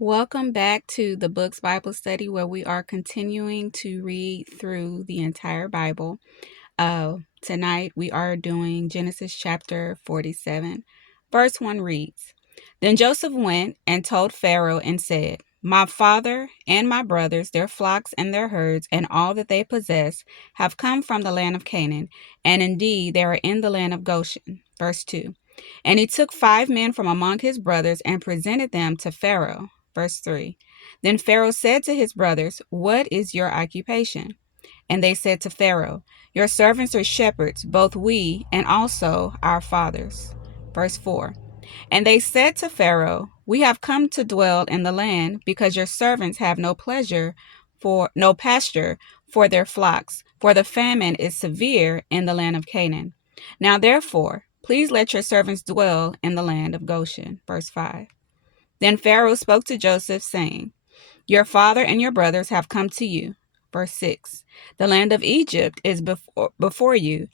Welcome back to the Books Bible Study, where we are continuing to read through the entire Bible. Tonight we are doing Genesis chapter 47. Verse 1 reads, Then Joseph went and told Pharaoh and said, My father and my brothers, their flocks and their herds, and all that they possess, have come from the land of Canaan, and indeed they are in the land of Goshen. Verse 2. And he took 5 men from among his brothers and presented them to Pharaoh. Verse 3. Then Pharaoh said to his brothers, What is your occupation? And they said to Pharaoh, Your servants are shepherds, both we and also our fathers. Verse 4. And they said to Pharaoh, We have come to dwell in the land, because your servants have no pasture for their flocks, for the famine is severe in the land of Canaan. Now therefore, please let your servants dwell in the land of Goshen. Verse 5. Then Pharaoh spoke to Joseph, saying, Your father and your brothers have come to you. Verse 6. The land of Egypt is before you.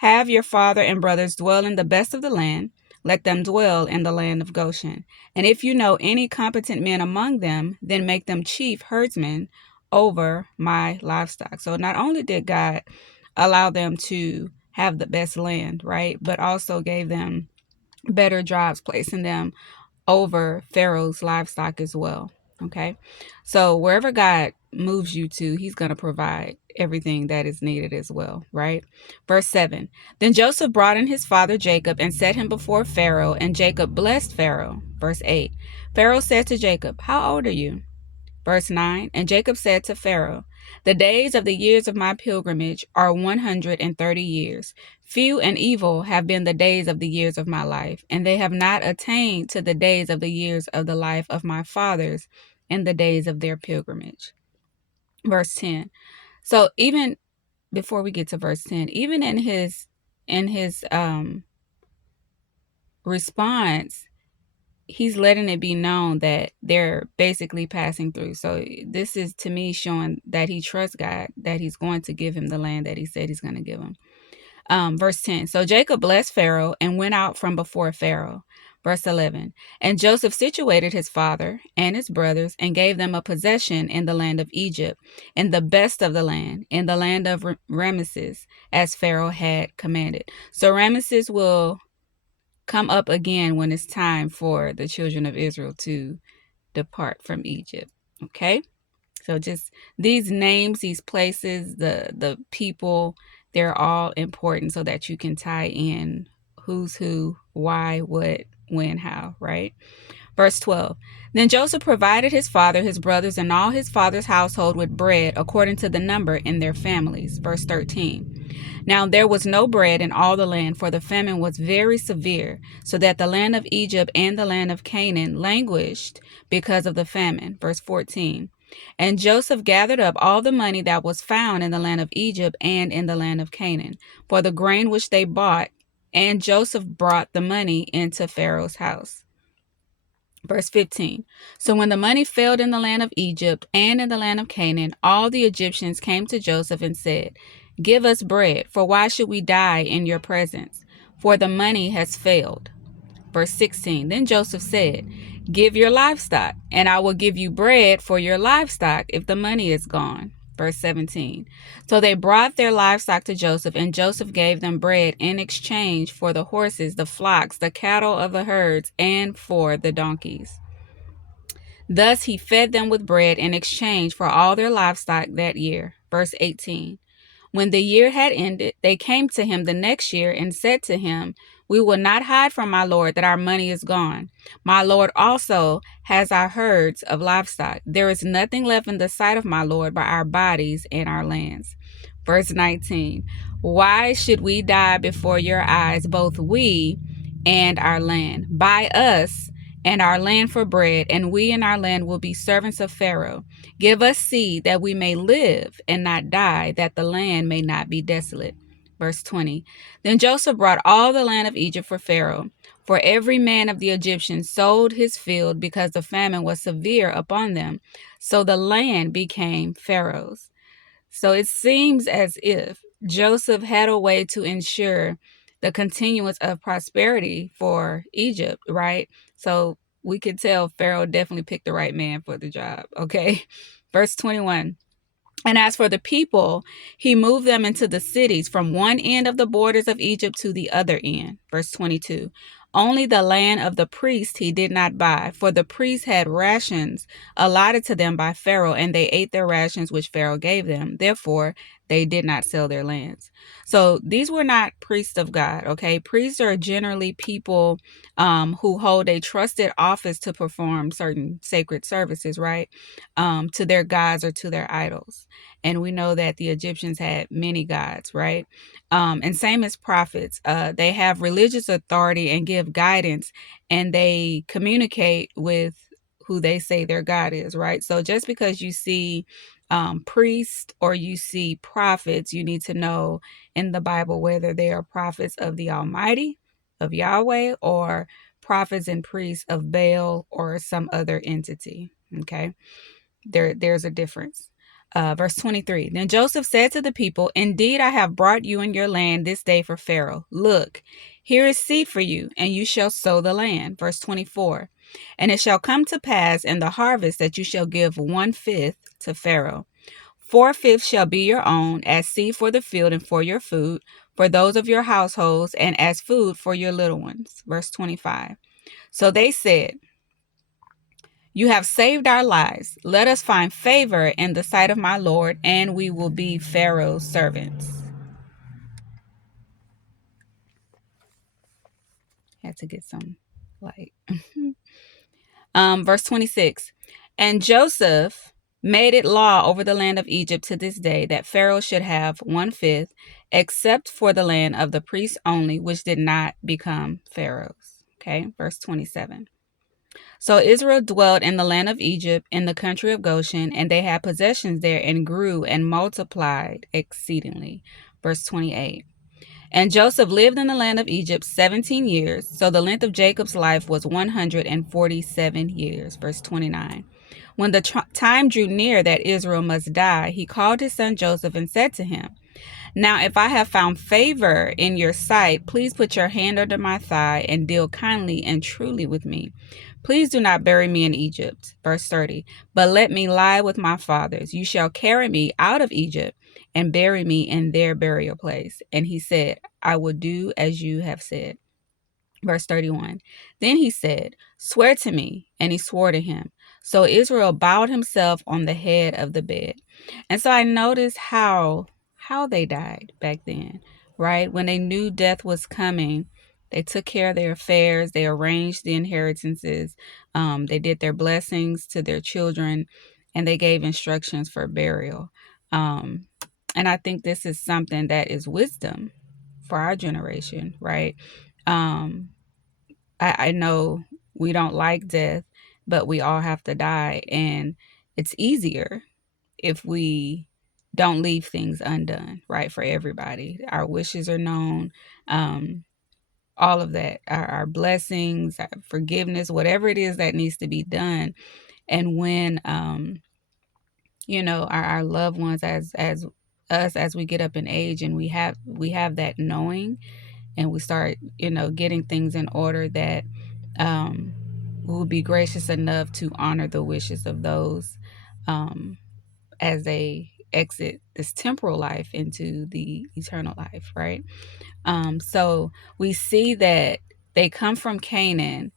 Have your father and brothers dwell in the best of the land. Let them dwell in the land of Goshen. And if you know any competent men among them, then make them chief herdsmen over my livestock. So not only did God allow them to have the best land, right, but also gave them better jobs, placing them over Pharaoh's livestock as well. Okay. So wherever God moves you to, he's going to provide everything that is needed as well, right? Verse 7. Then Joseph brought in his father Jacob and set him before Pharaoh, and Jacob blessed Pharaoh. Verse 8. Pharaoh said to Jacob, How old are you? Verse 9. And Jacob said to Pharaoh, The days of the years of my pilgrimage are 130 years. Few and evil have been the days of the years of my life, and they have not attained to the days of the years of the life of my fathers in the days of their pilgrimage. Verse 10. So even before we get to verse 10, even in his response, he's letting it be known that they're basically passing through. So this is, to me, showing that he trusts God, that he's going to give him the land that he said he's going to give him. Verse 10. So Jacob blessed Pharaoh and went out from before Pharaoh. Verse 11. And Joseph situated his father and his brothers and gave them a possession in the land of Egypt, in the best of the land, in the land of Ramesses, as Pharaoh had commanded. So Ramesses will come up again when it's time for the children of Israel to depart from Egypt. Okay? So just these names, these places, the people, they're all important so that you can tie in who's who, why, what, when, how, right? Verse 12. Then Joseph provided his father, his brothers, and all his father's household with bread according to the number in their families. Verse 13. Now there was no bread in all the land, for the famine was very severe, so that the land of Egypt and the land of Canaan languished because of the famine. Verse 14. And Joseph gathered up all the money that was found in the land of Egypt and in the land of Canaan, for the grain which they bought, and Joseph brought the money into Pharaoh's house. Verse 15. So when the money failed in the land of Egypt and in the land of Canaan, all the Egyptians came to Joseph and said, Give us bread, for why should we die in your presence? For the money has failed. Verse 16. Then Joseph said, Give your livestock, and I will give you bread for your livestock if the money is gone. Verse 17. So they brought their livestock to Joseph, and Joseph gave them bread in exchange for the horses, the flocks, the cattle of the herds, and for the donkeys. Thus he fed them with bread in exchange for all their livestock that year. Verse 18. When the year had ended, they came to him the next year and said to him, We will not hide from my lord that our money is gone. My lord also has our herds of livestock. There is nothing left in the sight of my lord but our bodies and our lands. Verse 19. Why should we die before your eyes, both we and our land? Buy us and our land for bread, and we and our land will be servants of Pharaoh. Give us seed that we may live and not die, that the land may not be desolate. Verse 20. Then Joseph brought all the land of Egypt for Pharaoh, for every man of the Egyptians sold his field because the famine was severe upon them. So the land became Pharaoh's. So it seems as if Joseph had a way to ensure the continuance of prosperity for Egypt, right? So we could tell Pharaoh definitely picked the right man for the job. Okay. Verse 21. And as for the people, he moved them into the cities from one end of the borders of Egypt to the other end. Verse 22. Only the land of the priest he did not buy, for the priests had rations allotted to them by Pharaoh, and they ate their rations which Pharaoh gave them. Therefore, they did not sell their lands. So these were not priests of God, okay? Priests are generally people who hold a trusted office to perform certain sacred services, right? To their gods or to their idols. And we know that the Egyptians had many gods, right? And same as prophets, they have religious authority and give guidance, and they communicate with who they say their God is, right? So just because you see priests or you see prophets, you need to know in the Bible whether they are prophets of the Almighty, of Yahweh, or prophets and priests of Baal or some other entity. Okay, there's a difference. Verse 23. Then Joseph said to the people, indeed, I have brought you in your land this day for Pharaoh. Look, here is seed for you, and you shall sow the land. Verse 24. And it shall come to pass in the harvest that you shall give 1/5 to Pharaoh. 4/5 shall be your own, as seed for the field and for your food, for those of your households, and as food for your little ones. Verse 25. So they said, you have saved our lives. Let us find favor in the sight of my Lord, and we will be Pharaoh's servants. Had to get some light. Verse 26. And Joseph made it law over the land of Egypt to this day that Pharaoh should have 1/5, except for the land of the priests only, which did not become Pharaoh's. Okay, verse 27. So Israel dwelt in the land of Egypt, in the country of Goshen, and they had possessions there and grew and multiplied exceedingly. Verse 28. And Joseph lived in the land of Egypt 17 years. So the length of Jacob's life was 147 years. Verse 29. When the time drew near that Israel must die, he called his son Joseph and said to him, now, if I have found favor in your sight, please put your hand under my thigh and deal kindly and truly with me. Please do not bury me in Egypt. Verse 30. But let me lie with my fathers. You shall carry me out of Egypt and bury me in their burial place. And he said, I will do as you have said. Verse 31. Then he said, swear to me. And he swore to him. So Israel bowed himself on the head of the bed. And so I noticed how they died back then, right? When they knew death was coming, they took care of their affairs. They arranged the inheritances. They did their blessings to their children, and they gave instructions for burial. And I think this is something that is wisdom for our generation, right? I know we don't like death, but we all have to die. And it's easier if we don't leave things undone, right? For everybody. Our wishes are known. All of that, our blessings, our forgiveness, whatever it is that needs to be done. And when, our loved ones, as us, as we get up in age and we have that knowing, and we start, getting things in order, that we'll be gracious enough to honor the wishes of those as they exit this temporal life into the eternal life, right? So we see that they come from Canaan.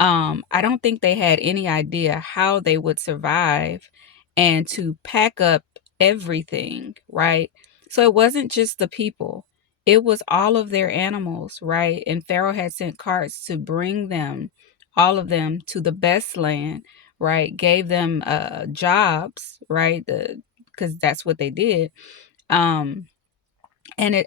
I don't think they had any idea how they would survive and to pack up everything, right? So it wasn't just the people, it was all of their animals, right? And Pharaoh had sent carts to bring them, all of them, to the best land, right? Gave them jobs, right? Because that's what they did. And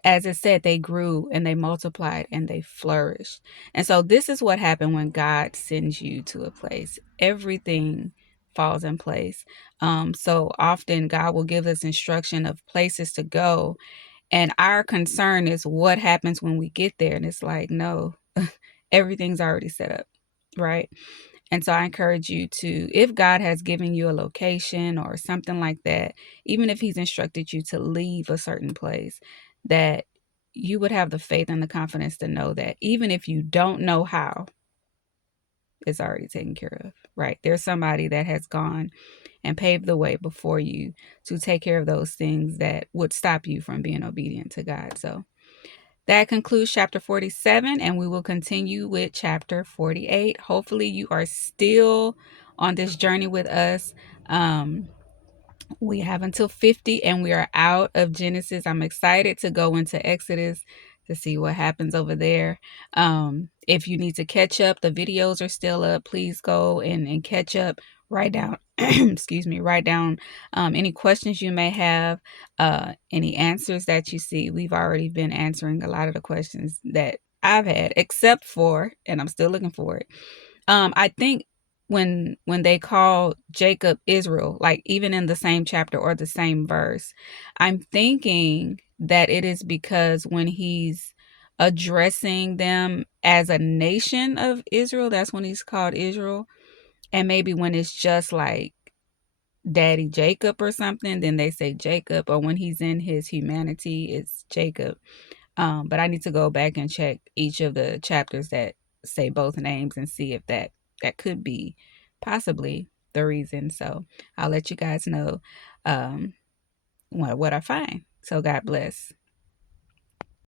as it said, they grew and they multiplied and they flourished. And so this is what happened when God sends you to a place. Everything falls in place. So often God will give us instruction of places to go. And our concern is what happens when we get there. And it's like, no, everything's already set up, right? And so I encourage you to, if God has given you a location or something like that, even if he's instructed you to leave a certain place, that you would have the faith and the confidence to know that even if you don't know how, is already taken care of, right? There's somebody that has gone and paved the way before you to take care of those things that would stop you from being obedient to God. So that concludes chapter 47, and we will continue with chapter 48. Hopefully, you are still on this journey with us. We have until 50 and we are out of Genesis. I'm excited to go into Exodus to see what happens over there. If you need to catch up, the videos are still up. Please go and catch up. Write down, excuse me, write down any questions you may have, any answers that you see. We've already been answering a lot of the questions that I've had, except for, and I'm still looking for it. I think when they call Jacob Israel, like even in the same chapter or the same verse, I'm thinking that it is because when he's addressing them as a nation of Israel, that's when he's called Israel. And maybe when it's just like Daddy Jacob or something, then they say Jacob, or when he's in his humanity, it's Jacob. But I need to go back and check each of the chapters that say both names and see if that could be possibly the reason. So I'll let you guys know what I find. So God bless.